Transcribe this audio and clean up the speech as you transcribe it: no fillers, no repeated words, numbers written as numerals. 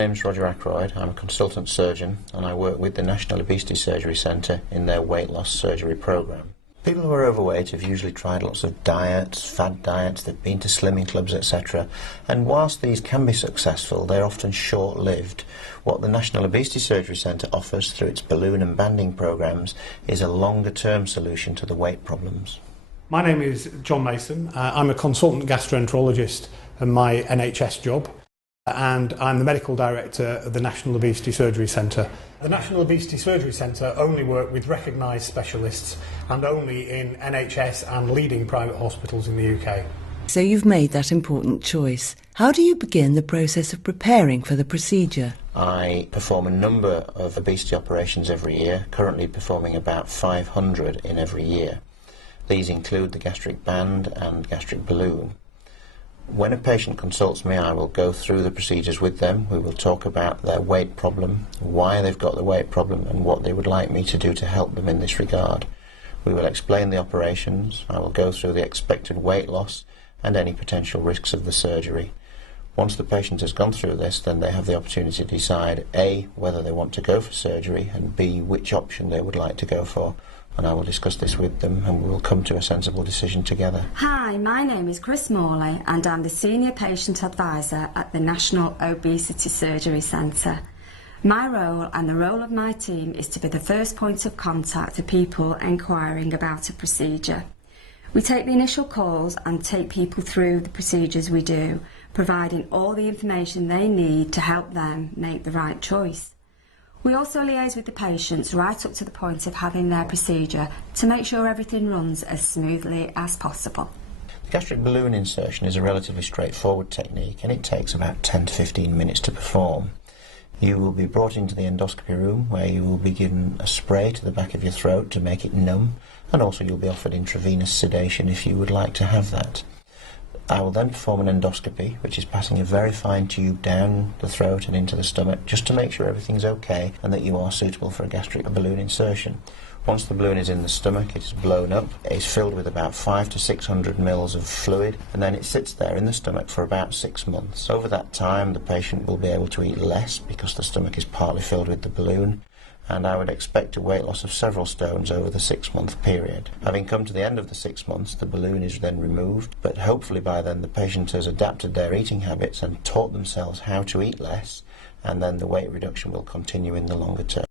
My name is Roger Ackroyd. I'm a consultant surgeon and I work with the National Obesity Surgery Centre in their weight loss surgery programme. People who are overweight have usually tried lots of diets, fad diets, they've been to slimming clubs, etc. And whilst these can be successful, they're often short-lived. What the National Obesity Surgery Centre offers through its balloon and banding programmes is a longer-term solution to the weight problems. My name is John Mason. I'm a consultant gastroenterologist in my NHS job, and I'm the medical director of the National Obesity Surgery Centre. The National Obesity Surgery Centre only work with recognised specialists and only in NHS and leading private hospitals in the UK. So you've made that important choice. How do you begin the process of preparing for the procedure? I perform a number of obesity operations every year, currently performing about 500 in every year. These include the gastric band and gastric balloon. When a patient consults me, I will go through the procedures with them. We will talk about their weight problem, why they've got the weight problem, and what they would like me to do to help them in this regard. We will explain the operations. I will go through the expected weight loss and any potential risks of the surgery. Once the patient has gone through this, then they have the opportunity to decide A, whether they want to go for surgery, and B, which option they would like to go for. And I will discuss this with them and we will come to a sensible decision together. Hi, my name is Chris Morley and I'm the Senior Patient Advisor at the National Obesity Surgery Centre. My role and the role of my team is to be the first point of contact for people inquiring about a procedure. We take the initial calls and take people through the procedures we do, providing all the information they need to help them make the right choice. We also liaise with the patients right up to the point of having their procedure to make sure everything runs as smoothly as possible. The gastric balloon insertion is a relatively straightforward technique and it takes about 10 to 15 minutes to perform. You will be brought into the endoscopy room where you will be given a spray to the back of your throat to make it numb, and also you'll be offered intravenous sedation if you would like to have that. I will then perform an endoscopy, which is passing a very fine tube down the throat and into the stomach, just to make sure everything's okay and that you are suitable for a gastric balloon insertion. Once the balloon is in the stomach, it is blown up, it is filled with about 500 to 600 mils of fluid, and then it sits there in the stomach for about 6 months. Over that time, the patient will be able to eat less because the stomach is partly filled with the balloon, and I would expect a weight loss of several stones over the 6-month period. Having come to the end of the 6 months, the balloon is then removed, but hopefully by then the patient has adapted their eating habits and taught themselves how to eat less, and then the weight reduction will continue in the longer term.